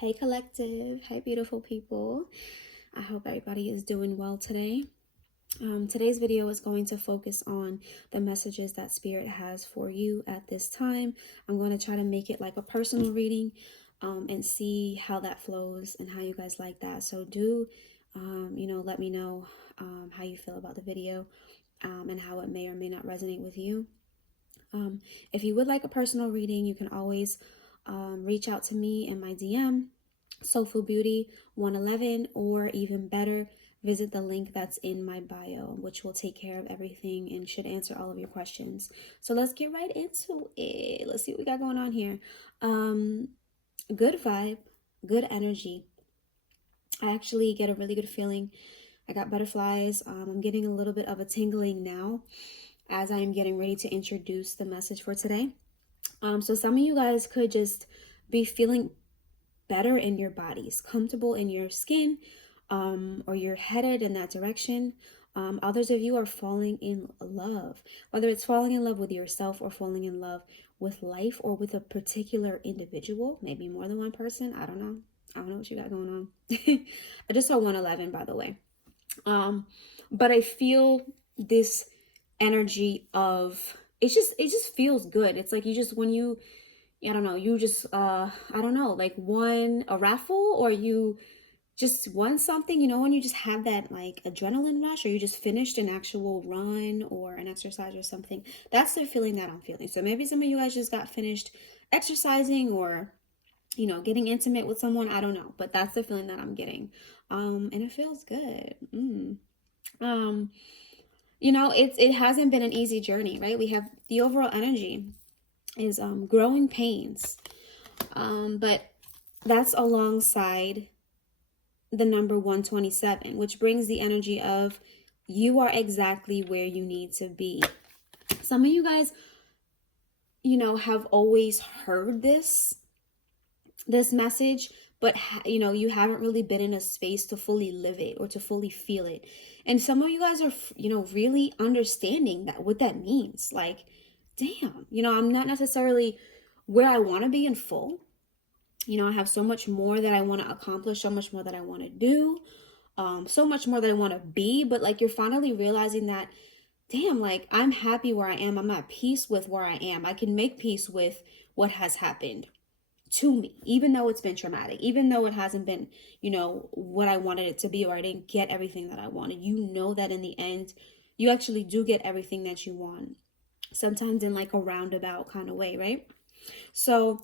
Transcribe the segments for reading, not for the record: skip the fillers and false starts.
Hey collective, hey beautiful people. I hope everybody is doing well today. Today's video is going to focus on the messages that Spirit has for you at this time. I'm going to try to make it like a personal reading and see how that flows and how you guys like that. So do, let me know how you feel about the video and how it may or may not resonate with you. If you would like a personal reading, you can always reach out to me in my DM, Soulful Beauty 111, or even better, visit the link that's in my bio, which will take care of everything and should answer all of your questions. So let's get right into it. Let's see what we got going on here. Good vibe, good energy. I actually get a really good feeling. I got butterflies. I'm getting a little bit of a tingling now as I am getting ready to introduce the message for today. So some of you guys could just be feeling better in your bodies, comfortable in your skin, or you're headed in that direction. Others of you are falling in love, whether it's falling in love with yourself or falling in love with life or with a particular individual, maybe more than one person. I don't know what you got going on. I just saw 111, by the way. But I feel this energy of it just feels good. It's like you just when you I don't know, you just I don't know, like won a raffle or you just won something, when you just have that like adrenaline rush or you just finished an actual run or an exercise or something. That's the feeling that I'm feeling. So maybe some of you guys just got finished exercising or getting intimate with someone. I don't know, but that's the feeling that I'm getting. And it feels good. It hasn't been an easy journey, right? We have the overall energy is growing pains, but that's alongside the number 127, which brings the energy of you are exactly where you need to be. Some of you guys, have always heard this message, but you haven't really been in a space to fully live it or to fully feel it. And some of you guys are really understanding that what that means. Like, damn, I'm not necessarily where I want to be in full. I have so much more that I want to accomplish, so much more that I want to do, so much more that I want to be. But like, you're finally realizing that, damn, like I'm happy where I am. I'm at peace with where I am. I can make peace with what has happened to me, even though it's been traumatic, even though it hasn't been, what I wanted it to be, or I didn't get everything that I wanted. That in the end, you actually do get everything that you want, sometimes in like a roundabout kind of way, right? So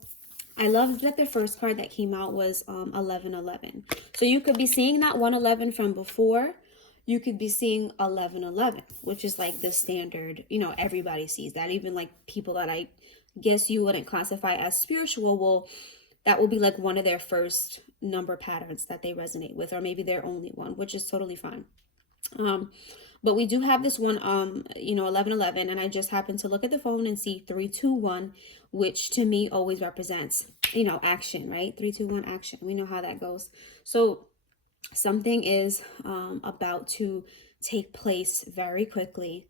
I love that the first card that came out was 1111. So you could be seeing that 111 from before. You could be seeing 1111, which is like the standard, everybody sees that. Even like people that I guess you wouldn't classify as spiritual, that will be like one of their first number patterns that they resonate with, or maybe their only one, which is totally fine. But we do have this one, 1111, and I just happened to look at the phone and see 321, which to me always represents, action, right? 321 action. We know how that goes. So something is about to take place very quickly.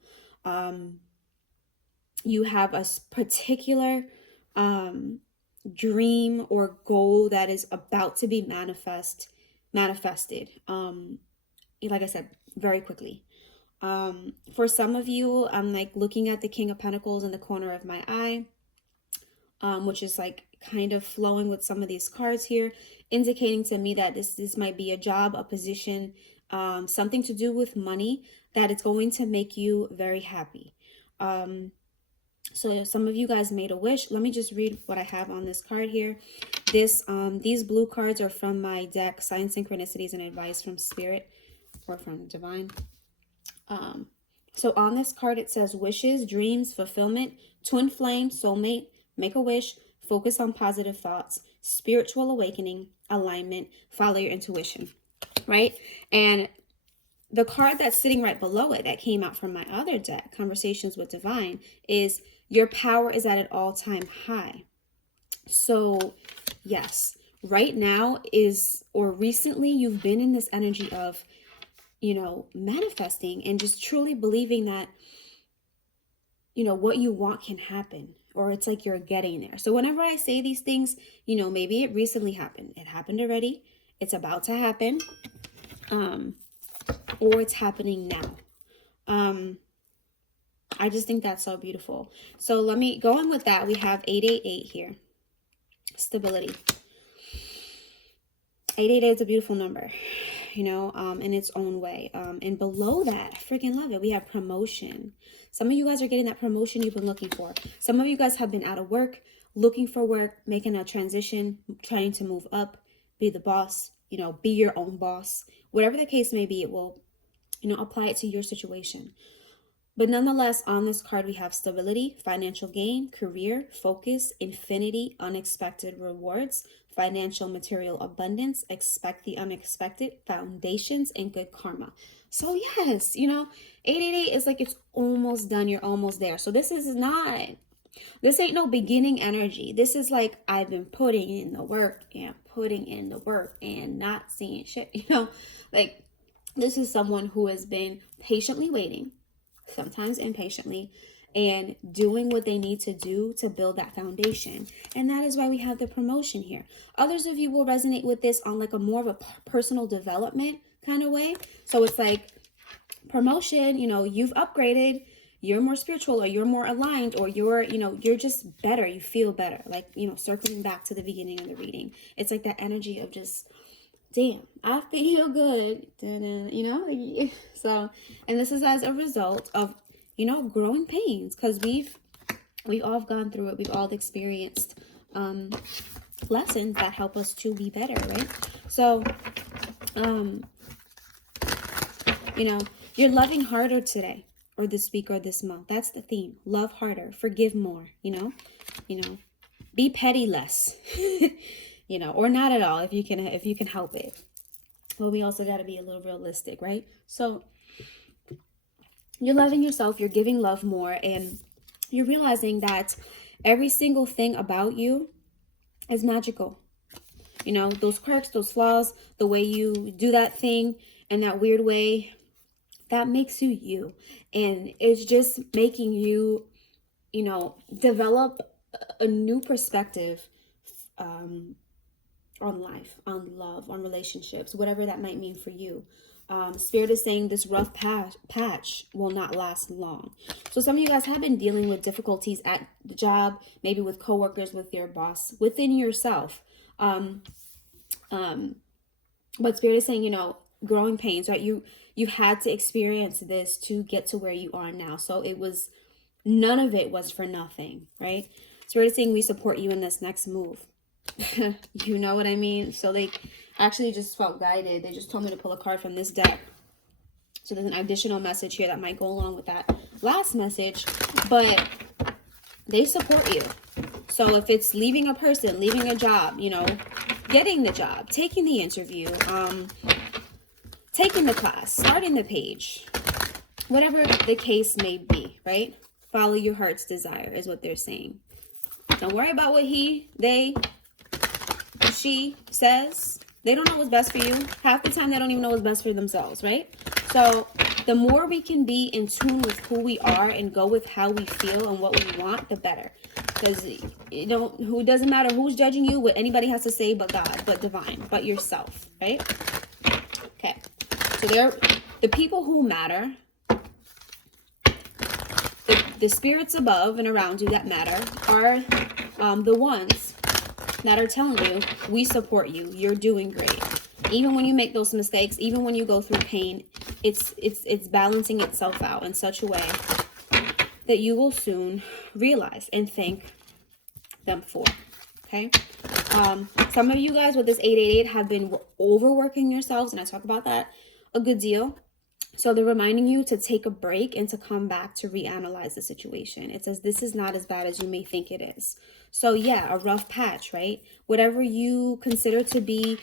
You have a particular dream or goal that is about to be manifested. Like I said, very quickly. For some of you, I'm like looking at the King of Pentacles in the corner of my eye, which is like kind of flowing with some of these cards here, indicating to me that this might be a job, a position, something to do with money, that it's going to make you very happy. So some of you guys made a wish. Let me just read what I have on this card here. These blue cards are from my deck, Signs, Synchronicities, and Advice from Spirit or from Divine. So on this card, it says wishes, dreams, fulfillment, twin flame, soulmate, make a wish, focus on positive thoughts, spiritual awakening, alignment, follow your intuition, right? And the card that's sitting right below it that came out from my other deck, Conversations with Divine, is your power is at an all-time high. So yes, right now recently you've been in this energy of manifesting and just truly believing that, what you want can happen. or it's like you're getting there. So whenever I say these things, you know, maybe it recently happened. It happened already. It's about to happen. Or it's happening now. I just think that's so beautiful. So let me go on with that. We have 888 here. Stability. 888 is a beautiful number, you know, in its own way. And below that, I freaking love it. We have promotion. Some of you guys are getting that promotion you've been looking for. Some of you guys have been out of work, looking for work, making a transition, trying to move up, be the boss, you know, be your own boss. Whatever the case may be, it will, you know, apply it to your situation. But nonetheless, on this card, we have stability, financial gain, career, focus, infinity, unexpected rewards, financial material abundance, expect the unexpected, foundations, and good karma. So yes, you know, 888 is like it's almost done. You're almost there. So this ain't no beginning energy. This is like I've been putting in the work and not seeing shit, you know, like this is someone who has been patiently waiting, sometimes impatiently, and doing what they need to do to build that foundation. And that is why we have the promotion here. Others of you will resonate with this on like a more of a personal development kind of way. So it's like promotion, you know, you've upgraded, you're more spiritual, or you're more aligned, or you're, you know, you're just better, you feel better. Like, you know, circling back to the beginning of the reading, it's like that energy of just, damn, I feel good, you know. So, and this is as a result of, you know, growing pains, because we've all gone through it. We've all experienced lessons that help us to be better, right? So you know, you're loving harder today, or this week, or this month. That's the theme. Love harder, forgive more, you know, be petty less. You know, or not at all if you can help it. But we also got to be a little realistic, right? So you're loving yourself, you're giving love more, and you're realizing that every single thing about you is magical. You know, those quirks, those flaws, the way you do that thing in that weird way, that makes you you. And it's just making you, you know, develop a new perspective on life, on love, on relationships, whatever that might mean for you. Spirit is saying this rough patch will not last long. So some of you guys have been dealing with difficulties at the job, maybe with coworkers, with your boss, within yourself. But Spirit is saying, you know, growing pains, right? You had to experience this to get to where you are now. So none of it was for nothing, right? Spirit is saying we support you in this next move. You know what I mean? So they actually just felt guided. They just told me to pull a card from this deck. So there's an additional message here that might go along with that last message, but they support you. So if it's leaving a person, leaving a job, you know, getting the job, taking the interview, taking the class, starting the page, whatever the case may be, right? Follow your heart's desire is what they're saying. Don't worry about what she says. They don't know what's best for you. Half the time they don't even know what's best for themselves, right? So the more we can be in tune with who we are and go with how we feel and what we want, the better. Because you know, who doesn't matter who's judging you, what anybody has to say but God, but divine, but yourself, right? Okay. So the people who matter, the spirits above and around you that matter are the ones that are telling you, we support you, you're doing great. Even when you make those mistakes, even when you go through pain, it's balancing itself out in such a way that you will soon realize and thank them for. Okay. Some of you guys with this 888 have been overworking yourselves, and I talk about that a good deal. So they're reminding you to take a break and to come back to reanalyze the situation. It says this is not as bad as you may think it is. So yeah, a rough patch, right? Whatever you consider to be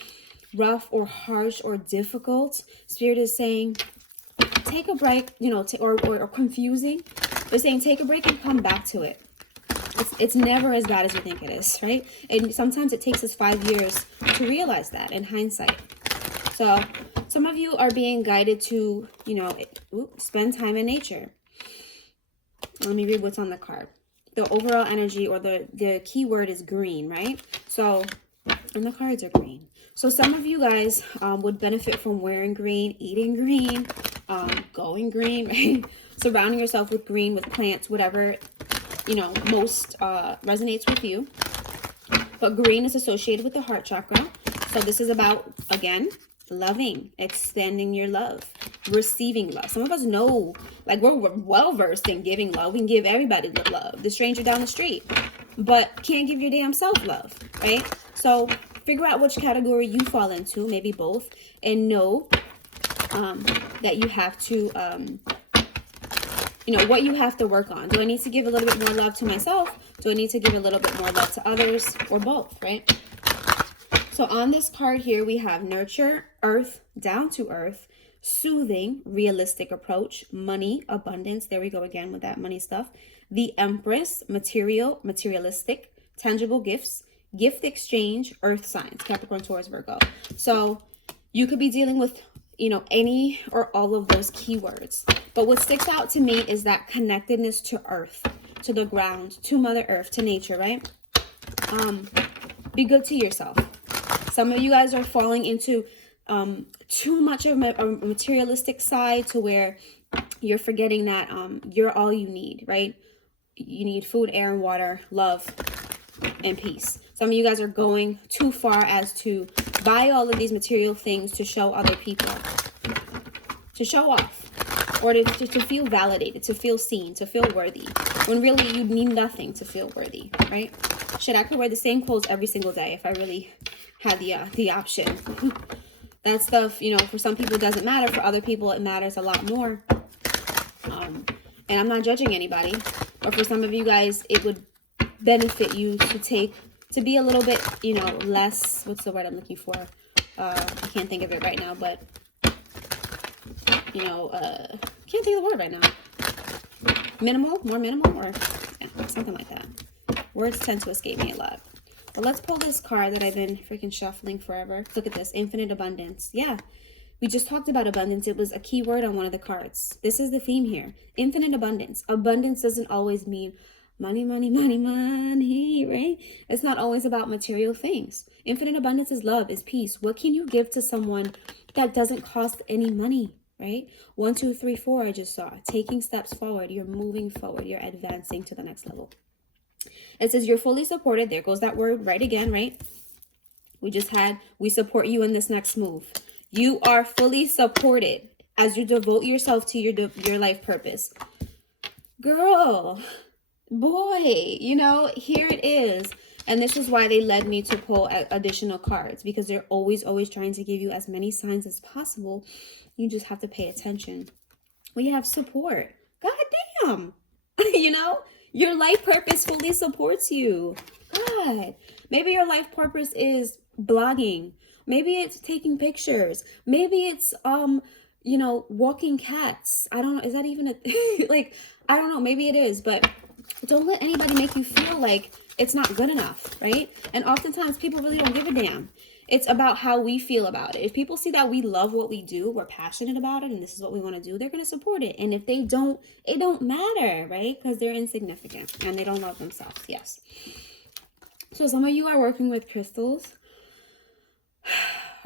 rough or harsh or difficult, Spirit is saying take a break, you know, or confusing. They're saying take a break and come back to it. It's never as bad as you think it is, right? And sometimes it takes us 5 years to realize that in hindsight. So some of you are being guided to, you know, spend time in nature. Let me read what's on the card. the overall energy, or the key word is green, right? So, and the cards are green. So some of you guys would benefit from wearing green, eating green, going green, right? Surrounding yourself with green, with plants, whatever, you know, most resonates with you. But green is associated with the heart chakra. So this is about, again, loving, expanding your love, receiving love. Some of us know, like, we're well versed in giving love. We can give everybody the love, the stranger down the street, but can't give your damn self love, right? So figure out which category you fall into, maybe both, and know that you have to, you know, what you have to work on. Do I need to give a little bit more love to myself? Do I need to give a little bit more love to others, or both, right? So on this card here, we have nurture, earth, down to earth, soothing, realistic approach, money, abundance. There we go again with that money stuff. The Empress, material, materialistic, tangible gifts, gift exchange, earth signs, Capricorn, Taurus, Virgo. So you could be dealing with, you know, any or all of those keywords. But what sticks out to me is that connectedness to earth, to the ground, to Mother Earth, to nature, right? Be good to yourself. Some of you guys are falling into too much of a materialistic side, to where you're forgetting that you're all you need, right? You need food, air, and water, love, and peace. Some of you guys are going too far as to buy all of these material things to show other people, to show off, or to feel validated, to feel seen, to feel worthy, when really you need nothing to feel worthy, right? Shit, I could wear the same clothes every single day if I really had the option. That stuff, you know, for some people it doesn't matter. For other people it matters a lot more. And I'm not judging anybody, but for some of you guys it would benefit you to be a little bit, you know, less, what's the word I'm looking for? I can't think of it right now, but you know, can't think of the word right now. Minimal, more minimal, or yeah, something like that. Words tend to escape me a lot. But let's pull this card that I've been freaking shuffling forever. Look at this, infinite abundance. Yeah, we just talked about abundance. It was a key word on one of the cards. This is the theme here. Infinite abundance. Abundance doesn't always mean money, money, money, money, right? It's not always about material things. Infinite abundance is love, is peace. What can you give to someone that doesn't cost any money, right? 1, 2, 3, 4, I just saw. Taking steps forward. You're moving forward. You're advancing to the next level. It says you're fully supported. There goes that word right again, right? We support you in this next move. You are fully supported as you devote yourself to your life purpose. Girl, boy, you know, here it is. And this is why they led me to pull additional cards, because they're always trying to give you as many signs as possible. You just have to pay attention. We have support. God damn. You know, your life purpose fully supports you. God, maybe your life purpose is blogging. Maybe it's taking pictures. Maybe it's, you know, walking cats. I don't know. Is that even a, like, I don't know. Maybe it is, but don't let anybody make you feel like it's not good enough, right? And oftentimes people really don't give a damn. It's about how we feel about it. If people see that we love what we do, we're passionate about it, and this is what we want to do, they're going to support it. And if they don't, it don't matter, right? Because they're insignificant and they don't love themselves. Yes. So some of you are working with crystals,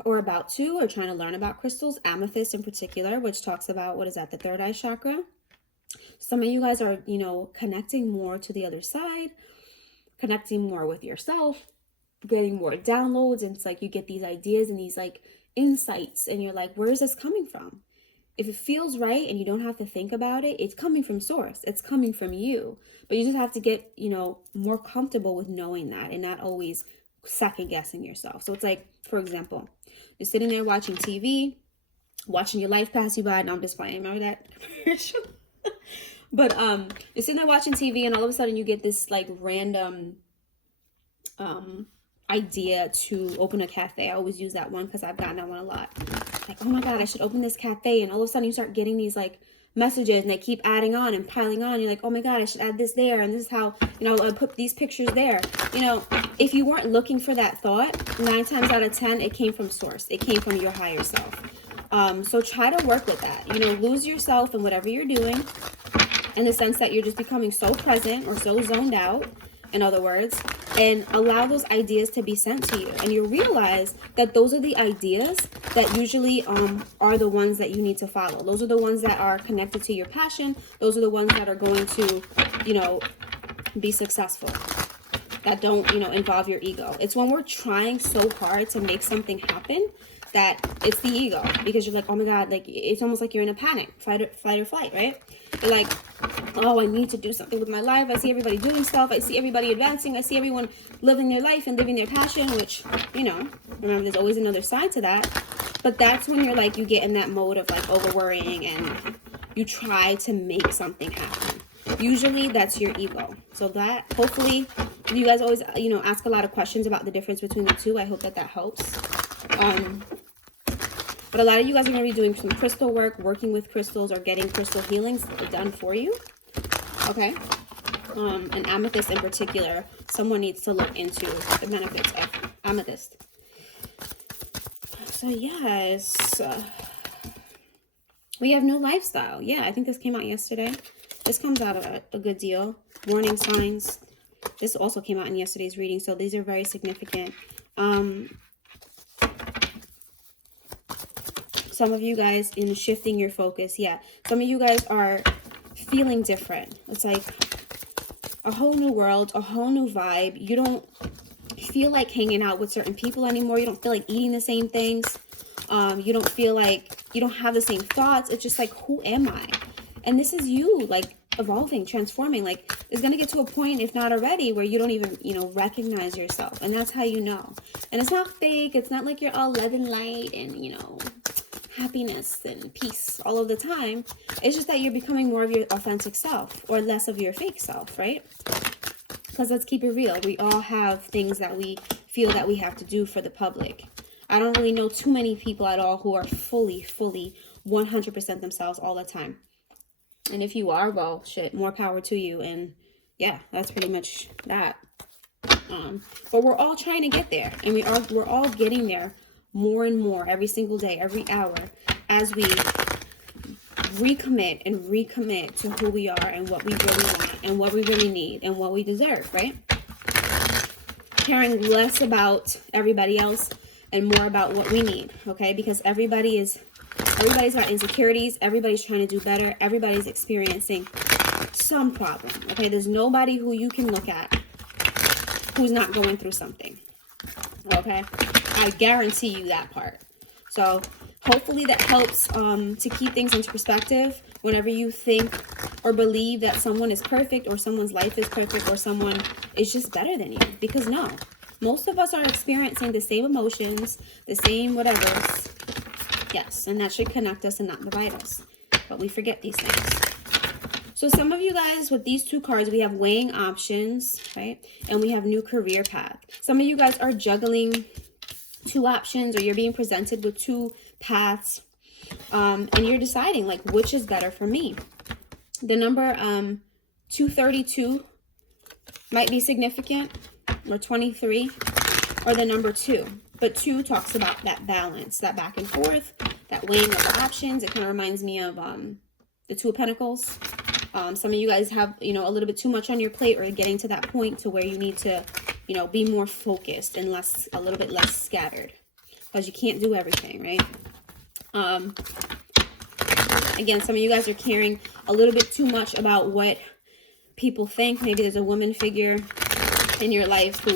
or about to, or trying to learn about crystals. Amethyst in particular, which talks about, what is that, the third eye chakra. Some of you guys are, you know, connecting more to the other side, connecting more with yourself, getting more downloads, and it's like you get these ideas and these like insights, and you're like, where is this coming from? If it feels right and you don't have to think about it, it's coming from source. It's coming from you. But you just have to get, you know, more comfortable with knowing that and not always second guessing yourself. So it's like, for example, you're sitting there watching TV, watching your life pass you by. No, I'm just playing. Remember that commercial? But you're sitting there watching TV, and all of a sudden you get this like random idea to open a cafe. I always use that one because I've gotten that one a lot. Like, oh my God, I should open this cafe. And all of a sudden you start getting these like messages, and they keep adding on and piling on. You're like, oh my God, I should add this there. And this is how, you know, I put these pictures there. You know, if you weren't looking for that thought, 9 times out of 10, it came from source. It came from your higher self. So try to work with that. You know, lose yourself in whatever you're doing. in the sense that you're just becoming so present or so zoned out, in other words, and allow those ideas to be sent to you. And you realize that those are the ideas that usually are the ones that you need to follow. Those are the ones that are connected to your passion. Those are the ones that are going to, you know, be successful, that don't, you know, involve your ego. It's when we're trying so hard to make something happen that it's the ego, because you're like, oh my God, like it's almost like you're in a panic, flight or flight, right? You're like, oh, I need to do something with my life. I see everybody doing stuff. I see everybody advancing. I see everyone living their life and living their passion, which, you know, remember, there's always another side to that. But that's when you're like, you get in that mode of like over worrying and you try to make something happen. Usually that's your ego. So that, hopefully, you guys always, you know, ask a lot of questions about the difference between the two. I hope that helps. But a lot of you guys are going to be doing some crystal work, working with crystals, or getting crystal healings done for you. Okay? And amethyst in particular, someone needs to look into the benefits of amethyst. So yes, we have new lifestyle. Yeah, I think this came out yesterday. This comes out a good deal. Warning signs. This also came out in yesterday's reading, so these are very significant. Some of you guys in shifting your focus, yeah. Some of you guys are feeling different. It's like a whole new world, a whole new vibe. You don't feel like hanging out with certain people anymore. You don't feel like eating the same things. You don't feel like, you don't have the same thoughts. It's just like, who am I? And this is you, like, evolving, transforming. Like, it's going to get to a point, if not already, where you don't even, you know, recognize yourself. And that's how you know. And it's not fake. It's not like you're all love and light and, you know, happiness and peace all of the time. It's just that you're becoming more of your authentic self or less of your fake self, right? Because let's keep it real. We all have things that we feel that we have to do for the public. I don't really know too many people at all who are fully 100% themselves all the time. And if you are, well, shit, more power to you. And yeah, that's pretty much that. But we're all trying to get there, and we're all getting there more and more every single day, every hour, as we recommit to who we are and what we really want and what we really need and what we deserve, right? Caring less about everybody else and more about what we need, okay? Because everybody's got insecurities, everybody's trying to do better, everybody's experiencing some problem, okay? There's nobody who you can look at who's not going through something, okay? I guarantee you that part. So hopefully that helps to keep things into perspective whenever you think or believe that someone is perfect or someone's life is perfect or someone is just better than you. Because no, most of us are experiencing the same emotions, the same whatevers. Yes, and that should connect us and not divide us. But we forget these things. So some of you guys with these two cards, we have weighing options, right? And we have new career path. Some of you guys are juggling two options, or you're being presented with two paths, and you're deciding like which is better for me. The number 232 might be significant, or 23, or the number 2. But 2 talks about that balance, that back and forth, that weighing of the options. It kind of reminds me of the Two of Pentacles. Some of you guys have, you know, a little bit too much on your plate, or getting to that point to where you need to, you know, be more focused and a little bit less scattered, because you can't do everything, right? Again, some of you guys are caring a little bit too much about what people think. Maybe there's a woman figure in your life who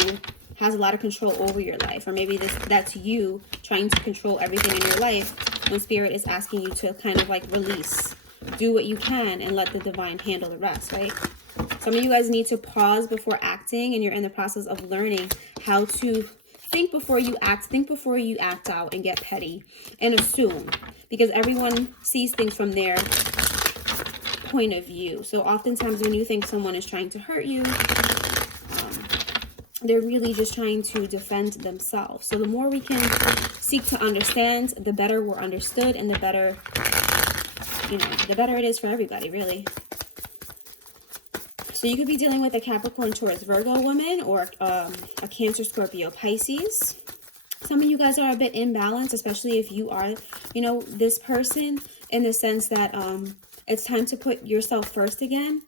has a lot of control over your life, or maybe that's you trying to control everything in your life when Spirit is asking you to kind of like release, do what you can, and let the divine handle the rest, right? Some of you guys need to pause before acting, and you're in the process of learning how to think before you act out and get petty and assume, because everyone sees things from their point of view. So oftentimes when you think someone is trying to hurt you, they're really just trying to defend themselves. So the more we can seek to understand, the better we're understood, and the better, you know, the better it is for everybody, really. So you could be dealing with a Capricorn, Taurus, Virgo woman, or a Cancer, Scorpio, Pisces. Some of you guys are a bit imbalanced, especially if you are, you know, this person, in the sense that It's time to put yourself first again,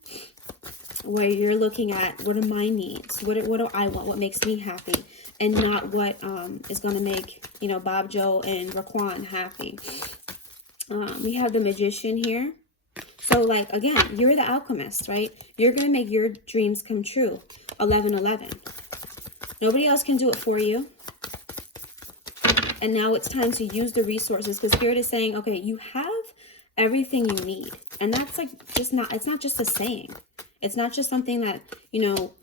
where you're looking at what are my needs, what do I want, what makes me happy, and not what is going to make, you know, Bob, Joe, and Raquan happy. We have the Magician here. So, like, again, you're the alchemist, right? You're going to make your dreams come true. 1111. Nobody else can do it for you. And now it's time to use the resources, because Spirit is saying, okay, you have everything you need. And that's like just not, it's not just a saying. It's not just something that, you know,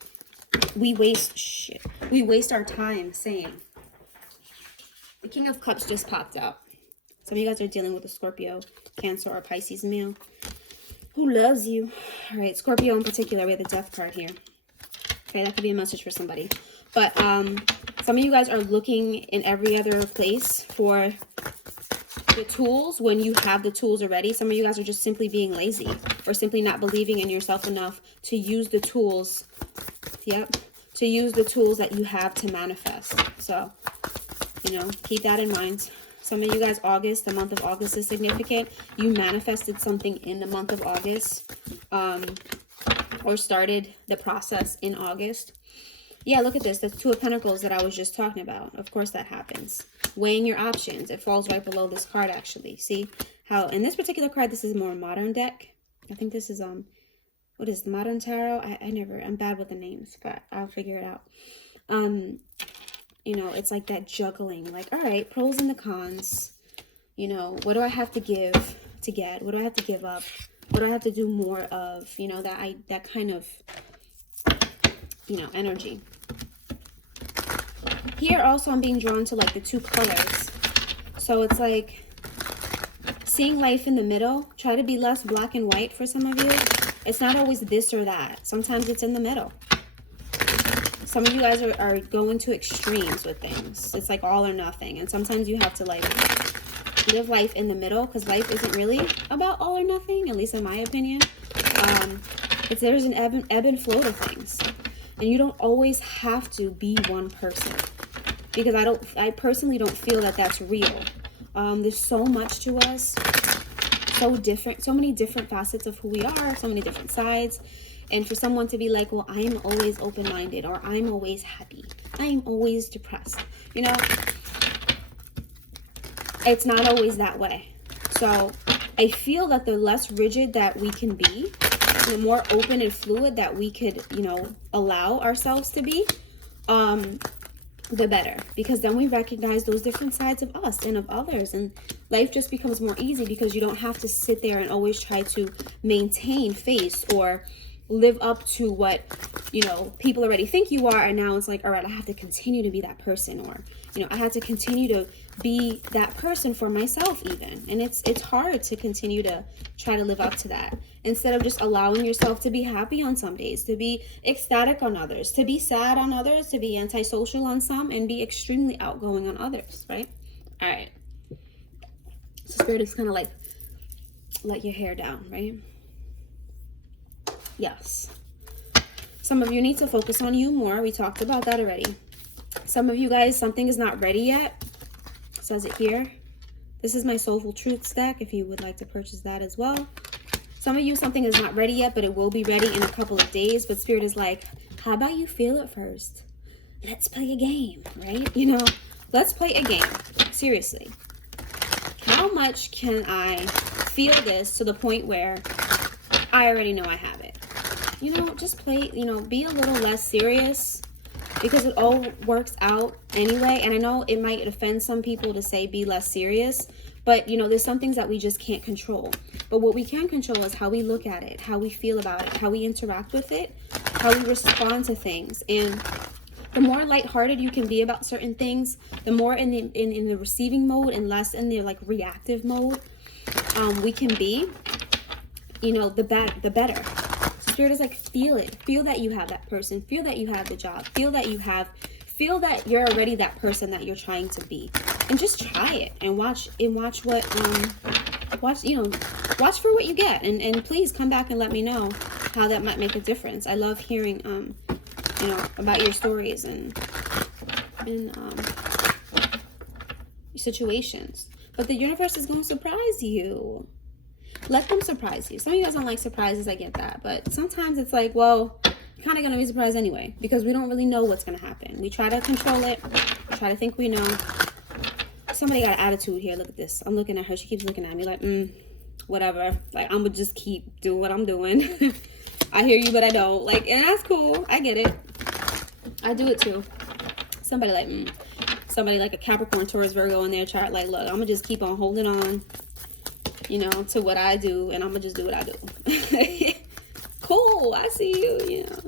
we waste our time saying. The King of Cups just popped out. Some of you guys are dealing with a Scorpio, Cancer, or Pisces male who loves you. All right, Scorpio in particular, we have the Death card here. Okay, that could be a message for somebody. But some of you guys are looking in every other place for the tools when you have the tools already. Some of you guys are just simply being lazy, or simply not believing in yourself enough to use the tools. Yep, to use the tools that you have to manifest. So, you know, keep that in mind. Some of you guys, August, the month of August is significant. You manifested something in the month of August, or started the process in August. Yeah, look at this. The Two of Pentacles that I was just talking about. Of course that happens. Weighing your options. It falls right below this card, actually. See how in this particular card, this is more modern deck. I think this is, what is the Modern Tarot? I'm bad with the names, but I'll figure it out. You know, it's like that juggling. Like, all right, pros and the cons. You know, what do I have to give to get? What do I have to give up? What do I have to do more of? You know, that kind of, you know, energy. Here also I'm being drawn to like the two colors. So it's like seeing life in the middle. Try to be less black and white for some of you. It's not always this or that. Sometimes it's in the middle. Some of you guys are going to extremes with things. It's like all or nothing. And sometimes you have to like live life in the middle, because life isn't really about all or nothing, at least in my opinion. There's an ebb and flow to things. And you don't always have to be one person, because I personally don't feel that that's real. There's so much to us, so different, so many different facets of who we are, so many different sides. And for someone to be like, well, I'm always open-minded, or I'm always happy, I'm always depressed, you know, it's not always that way. So I feel that the less rigid that we can be, the more open and fluid that we could, you know, allow ourselves to be, the better. Because then we recognize those different sides of us and of others, and life just becomes more easy, because you don't have to sit there and always try to maintain face or live up to what, you know, people already think you are. And now it's like, all right, I have to continue to be that person, or, you know, I have to continue to be that person for myself even. And it's hard to continue to try to live up to that, instead of just allowing yourself to be happy on some days, to be ecstatic on others, to be sad on others, to be antisocial on some, and be extremely outgoing on others, right? All right. So Spirit is kind of like, let your hair down, right? Yes. Some of you need to focus on you more. We talked about that already. Some of you guys, something is not ready yet. It says it here. This is my Soulful Truths deck, if you would like to purchase that as well. Some of you, something is not ready yet, but it will be ready in a couple of days. But Spirit is like, how about you feel it first? Let's play a game, right? You know, let's play a game. Seriously. How much can I feel this to the point where I already know I have it? You know, just play, you know, be a little less serious, because it all works out anyway. And I know it might offend some people to say be less serious, but, you know, there's some things that we just can't control. But what we can control is how we look at it, how we feel about it, how we interact with it, how we respond to things. And the more lighthearted you can be about certain things, the more in the receiving mode and less in the like reactive mode we can be, you know, the better. Spirit is like, feel it. Feel that you have that person. Feel that you have the job. Feel that you're already that person that you're trying to be. And just try it and watch what watch for what you get. And please come back and let me know how that might make a difference. I love hearing you know, about your stories and situations. But the universe is going to surprise you. Let them surprise you. Some of you guys don't like surprises, I get that. But sometimes it's like, well, you're kind of going to be surprised anyway. Because we don't really know what's going to happen. We try to control it. We try to think we know. Somebody got an attitude here. Look at this. I'm looking at her. She keeps looking at me like, whatever. Like, I'm going to just keep doing what I'm doing. I hear you, but I don't. Like, and that's cool. I get it. I do it too. Somebody like, somebody like a Capricorn, Taurus, Virgo in their chart. Like, look, I'm going to just keep on holding on, you know, to what I do. And I'm going to just do what I do. Cool. I see you, you know.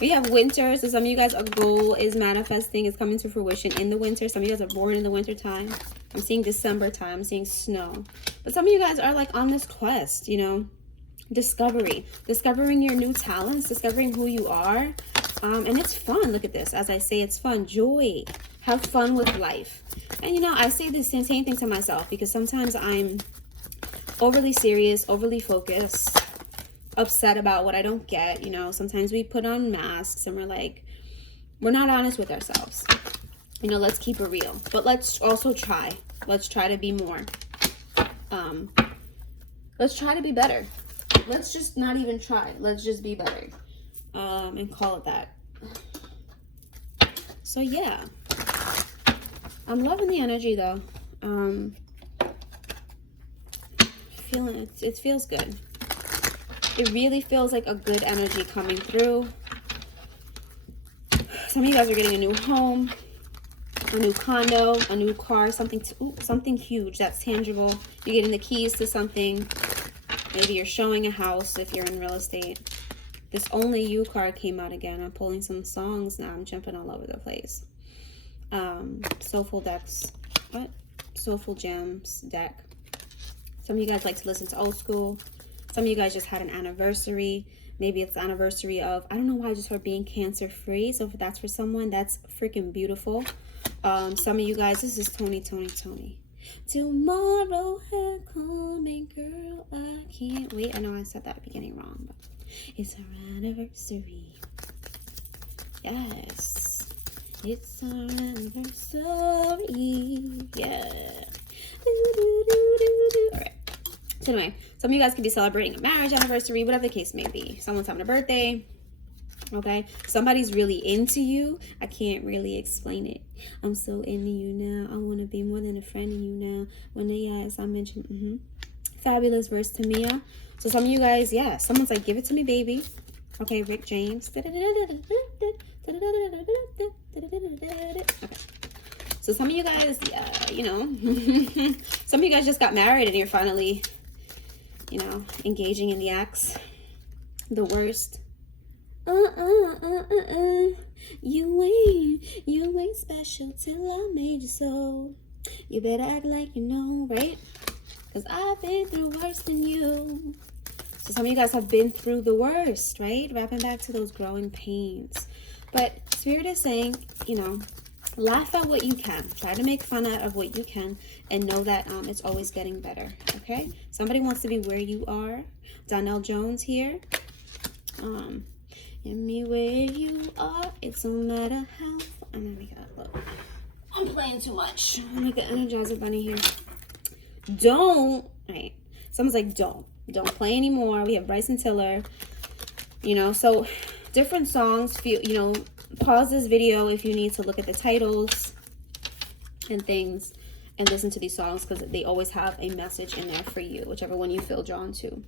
We have winter. So some of you guys, a goal is manifesting. It's coming to fruition in the winter. Some of you guys are born in the winter time. I'm seeing December time. I'm seeing snow. But some of you guys are like on this quest, you know. Discovering your new talents, discovering who you are. And it's fun. Look at this. As I say, it's fun. Joy. Have fun with life. And, you know, I say the same thing to myself because sometimes I'm overly serious, overly focused, upset about what I don't get. You know, sometimes we put on masks and we're like, we're not honest with ourselves. You know, let's keep it real. But let's also try. Let's try to be more. Let's try to be better. Let's just not even try. Let's just be better. And call it that. So yeah. I'm loving the energy though. Feeling it. It feels good. It really feels like a good energy coming through. Some of you guys are getting a new home, a new condo, a new car, something huge that's tangible. You're getting the keys to something. Maybe you're showing a house if you're in real estate. This Only You card came out again. I'm pulling some songs now. I'm jumping all over the place. Soulful decks. What? Soulful Gems deck. Some of you guys like to listen to old school. Some of you guys just had an anniversary. Maybe it's the anniversary of, I don't know why I just heard being cancer free. So if that's for someone, that's freaking beautiful. Some of you guys, this is Tony. Tomorrow her coming, girl, I can't wait. I know I said that at the beginning wrong, but it's our anniversary. Yes, it's our anniversary. Yeah. All right. So anyway, some of you guys could be celebrating a marriage anniversary, whatever the case may be. Someone's having a birthday. Okay, somebody's really into you. I can't really explain it. I'm so into you now. I want to be more than a friend of you now. When they ask, I mentioned fabulous verse to Mia. So some of you guys, yeah, someone's like, give it to me, baby. Okay, Rick James. Okay. So some of you guys, yeah, you know, some of you guys just got married and you're finally, you know, engaging in the acts. The worst. You ain't special till I made you so. You better act like you know, right? Because I've been through worse than you. So some of you guys have been through the worst, right? Wrapping back to those growing pains. But Spirit is saying, you know, laugh at what you can. Try to make fun out of what you can. And know that it's always getting better, okay? Somebody wants to be where you are. Donnell Jones here. And me where you are, it don't matter how. I'm gonna make that look. I'm playing too much. I'm gonna make an Energizer Bunny here. Don't. Right. Someone's like, don't play anymore. We have Bryson Tiller. You know, so different songs. Feel, you know, pause this video if you need to look at the titles and things and listen to these songs because they always have a message in there for you, whichever one you feel drawn to.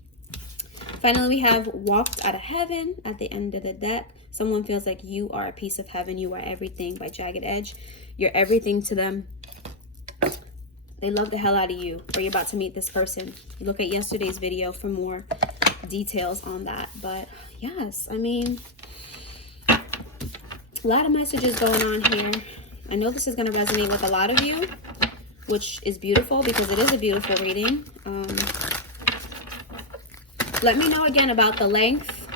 Finally, we have Walked Out of Heaven at the end of the deck. Someone feels like you are a piece of heaven. You are everything by Jagged Edge. You're everything to them. They love the hell out of you, or you're about to meet this person. You look at yesterday's video for more details on that. But yes, I mean, a lot of messages going on here. I know this is going to resonate with a lot of you, which is beautiful because it is a beautiful reading. Let me know again about the length.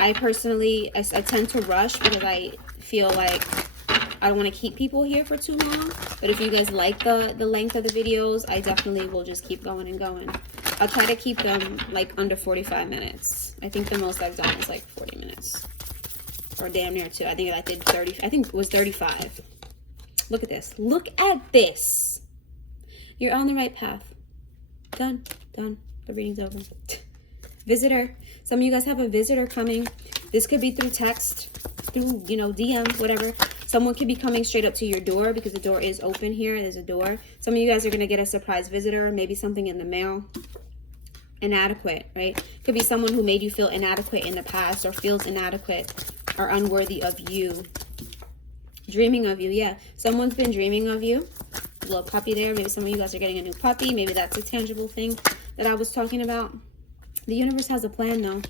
I personally, I tend to rush because I feel like I don't want to keep people here for too long. But if you guys like the length of the videos, I definitely will just keep going and going. I'll try to keep them like under 45 minutes. I think the most I've done is like 40 minutes. Or damn near two. I think I did 30. I think it was 35. Look at this. Look at this. You're on the right path. Done. The reading's over. Visitor. Some of you guys have a visitor coming. This could be through text, through, you know, DM, whatever. Someone could be coming straight up to your door because the door is open here. There's a door. Some of you guys are going to get a surprise visitor, maybe something in the mail. Inadequate, right? Could be someone who made you feel inadequate in the past or feels inadequate or unworthy of you. Dreaming of you, yeah. Someone's been dreaming of you. A little puppy there. Maybe some of you guys are getting a new puppy. Maybe that's a tangible thing that I was talking about. The universe has a plan, though.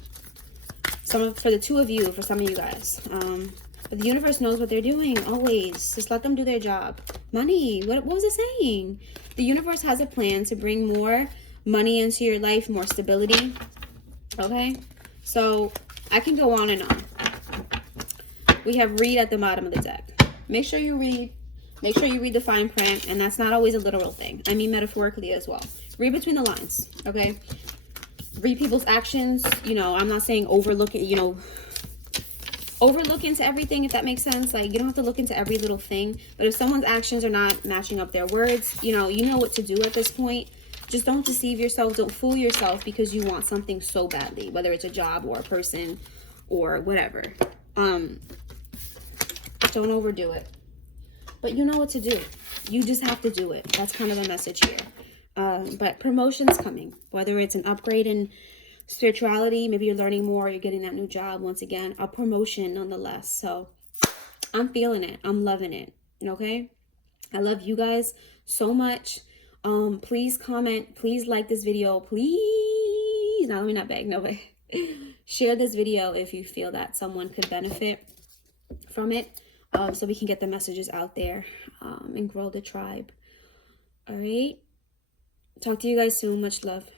For the two of you, for some of you guys. But the universe knows what they're doing, always. Just let them do their job. Money. What was it saying? The universe has a plan to bring more money into your life, more stability. Okay? So, I can go on and on. We have read at the bottom of the deck. Make sure you read. Make sure you read the fine print. And that's not always a literal thing. I mean metaphorically as well. Read between the lines. Okay? Read people's actions. You know, I'm not saying overlook it, you know, overlook into everything, if that makes sense. Like, you don't have to look into every little thing. But if someone's actions are not matching up their words, you know what to do at this point. Just don't deceive yourself. Don't fool yourself because you want something so badly, whether it's a job or a person or whatever. Don't overdo it. But you know what to do. You just have to do it. That's kind of a message here. But promotion's coming, whether it's an upgrade in spirituality, maybe you're learning more, you're getting that new job, once again, a promotion nonetheless. So I'm feeling it. I'm loving it. Okay? I love you guys so much. Please comment. Please like this video. Please. No, let me not beg. No way. Share this video if you feel that someone could benefit from it. So we can get the messages out there and grow the tribe. All right. Talk to you guys soon. Much love.